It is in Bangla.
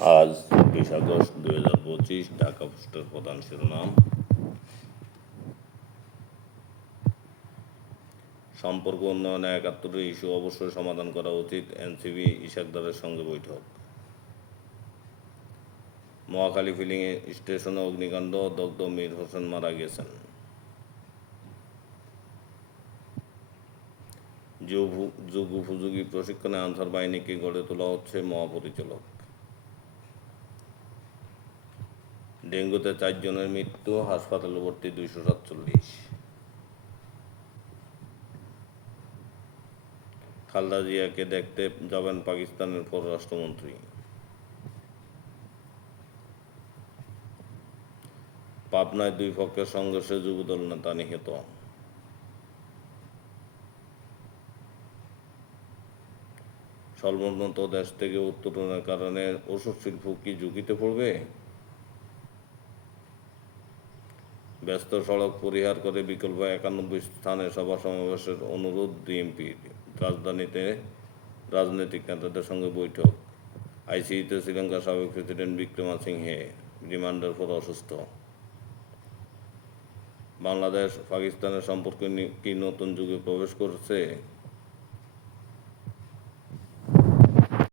আজ চব্বিশ আগস্ট দুই হাজার পঁচিশ, ঢাকা পোস্টের প্রধান শিরোনাম। সম্পর্ক উন্নয়নে একাত্তরের ইস্যু অবশ্যই সমাধান করা উচিত এনসিবি ইশাকদারের সঙ্গে বৈঠক। মহাখালী ফিলিং স্টেশনে অগ্নিকাণ্ড, দগ্ধ মীর হোসেন মারা গেছেন। যুগ- যুগ উপযোগী প্রশিক্ষণে আনসার বাহিনীকে গড়ে তোলা হচ্ছে মহাপরিচালক। ডেঙ্গুতে চারজনের মৃত্যু, হাসপাতালে ভর্তি দুইশো সাতচল্লিশ। খালদা জিয়াকে দেখতে যাবেন পাকিস্তানের পররাষ্ট্রমন্ত্রী। পাবনায় দুই পক্ষের সংঘর্ষে যুবদল নেতা নিহত। সর্বোন্নত দেশ থেকে উত্তরণের কারণে ওষুধ শিল্প কি ঝুঁকিতে পড়বে? ব্যস্ত সড়ক পরিহার করে বিকল্প একানব্বই স্থানে সভা সমাবেশের অনুরোধ ডিএমপির রাজধানীতে রাজনৈতিক নেতাদের সঙ্গে বৈঠক। আইসিইতে শ্রীলঙ্কার সাবেক প্রেসিডেন্ট বিক্রমা বিক্রমাসিংহে রিমান্ডের পর অসুস্থ। বাংলাদেশ পাকিস্তানের সম্পর্ক কি নতুন যুগে প্রবেশ করছে?